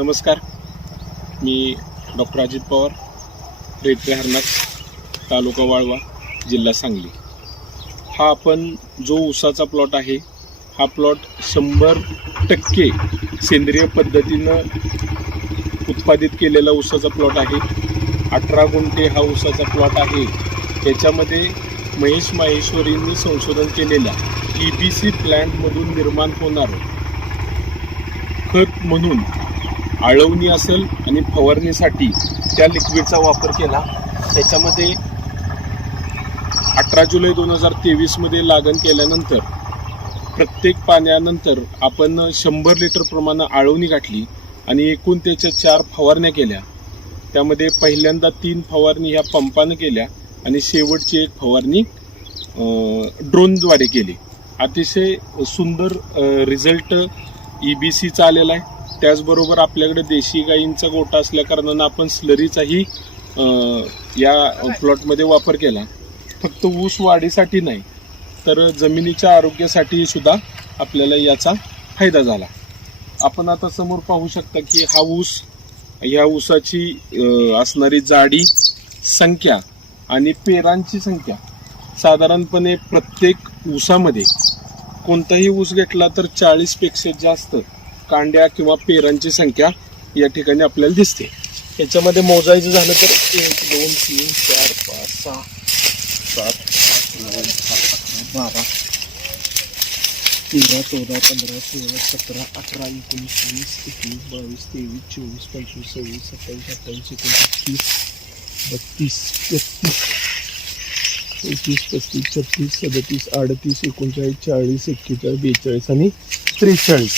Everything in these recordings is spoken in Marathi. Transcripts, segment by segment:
नमस्कार. मी डॉक्टर अजित पवार रेटरे हरनाथ तालुका वाळवा जिल्हा सांगली. हा आपण जो ऊसाचा प्लॉट आहे हा प्लॉट शंभर टक्के सेंद्रिय पद्धतीनं उत्पादित केलेला ऊसाचा प्लॉट आहे. अठरा गुंठे हा ऊसाचा प्लॉट आहे. त्याच्यामध्ये महेश माहेश्वरींनी संशोधन केलेल्या ई बी सी प्लॅन्टमधून निर्माण होणारं खत म्हणून आळवणी असेल आणि फवारणीसाठी त्या लिक्विडचा वापर केला. त्याच्यामध्ये अठरा जुलै दोन हजार तेवीसमध्ये लागण केल्यानंतर प्रत्येक पाण्यानंतर आपण शंभर लिटर प्रमाणे आळवणी गाठली आणि एकूण त्याच्या चार फवारण्या केल्या. त्यामध्ये पहिल्यांदा तीन फवारणी ह्या पंपानं केल्या आणि शेवटची एक फवारणी ड्रोनद्वारे केली. अतिशय सुंदर रिझल्ट ई बी सीचा आलेला आहे. त्याचबरोबर आपल्याकडे देशी गाईंचा गोठा असल्या कारणानं आपण स्लरीचाही या प्लॉटमध्ये वापर केला. फक्त ऊस वाढीसाठी नाही तर जमिनीच्या आरोग्यासाठी सुद्धा आपल्याला याचा फायदा झाला. आपण आता समोर पाहू शकता की हा ऊस ह्या ऊसाची असणारी जाडी संख्या आणि पेरांची संख्या साधारणपणे प्रत्येक ऊसामध्ये कोणताही ऊस घेतला तर चाळीसपेक्षा जास्त कांड्या किंवा पेरांची संख्या या ठिकाणी आपल्याला दिसते. याच्यामध्ये मोजायचं झालं तर एक दोन तीन चार पाच सहा सात आठ नऊ दहा अकरा बारा तेरा चौदा पंधरा सोळा सतरा अठरा एकोणीस वीस एकवीस बावीस तेवीस चोवीस पंचवीस सव्वीस सत्तावीस अठ्ठावीस एकोणतीस तीस बत्तीस तेहतीस चौतीस पस्तीस छत्तीस सदतीस अडतीस एकोणचाळीस चाळीस एक्केचाळीस बेचाळीस आणि त्रेचाळीस.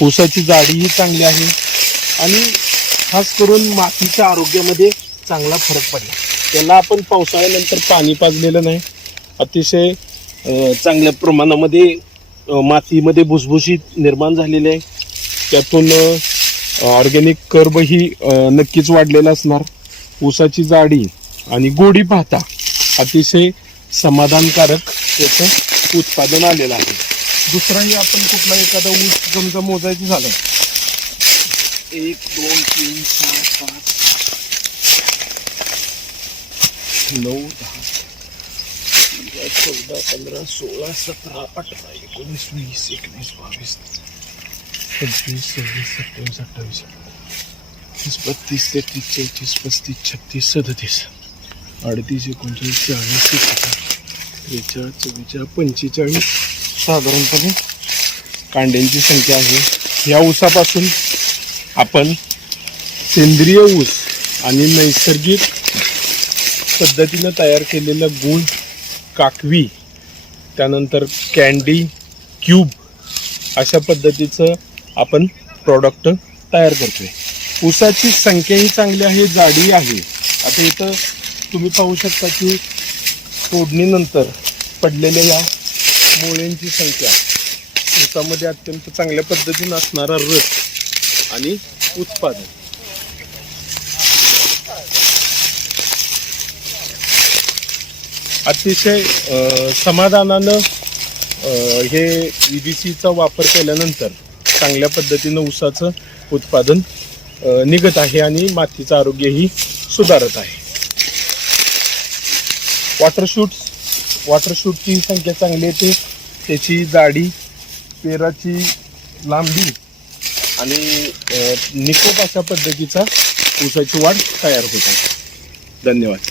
ऊसाची जाडीही चांगली आहे आणि खास करून मातीच्या आरोग्यामध्ये चांगला फरक पडला. त्याला आपण पावसाळ्यानंतर पाणी पाजलेलं नाही. अतिशय चांगल्या प्रमाणामध्ये मातीमध्ये भुसभुशीत निर्माण झालेली आहे. त्यातून ऑर्गॅनिक कर्बही नक्कीच वाढलेला असणार. ऊसाची जाडी आणि गोडी पाहता अतिशय समाधानकारक त्याचं उत्पादन आलेलं आहे. दुसराही आपण कुठला एखादा ऊस समजा मोजायचं झालं. एक दोन तीन चार पाच नऊ दहा चौदा पंधरा सोळा सतरा अठरा एकोणीस वीस एकवीस बावीस पंचवीस सव्वीस सत्तावीस अठ्ठावीस तीस बत्तीस तेहतीस चौतीस पस्तीस छत्तीस सदतीस अडतीस एकोणचाळीस चाळीस त्रेचाळीस चव्वेचाळीस पंचेचाळीस साधारणपणे कांड्यांची संख्या आहे. या ऊसापासून आपण सेंद्रिय ऊस आणि नैसर्गिक पद्धतीनं तयार केलेलं गुळ काकवी त्यानंतर कॅन्डी क्यूब अशा पद्धतीचं आपण प्रॉडक्ट तयार करतोय. ऊसाची संख्याही चांगली आहे जाडी आहे. आता इथं तुम्ही पाहू शकता की तोडणीनंतर पडलेल्या या मुळ्यांची संख्या. ऊसामध्ये अत्यंत चांगल्या पद्धतीनं असणारा रस आणि उत्पादन. अतिशय समाधानानं हे ईबीसीचा बी सीचा वापर केल्यानंतर चांगल्या पद्धतीनं ऊसाचं उत्पादन निघत आहे आणि मातीचं आरोग्यही सुधारत आहे. वॉटरशूट वॉटरशूटची संख्या चांगली येते. त्याची जाडी पेराची लांबी आणि निकोप अशा पद्धतीचा ऊसाची वाढ तयार होत आहे. धन्यवाद.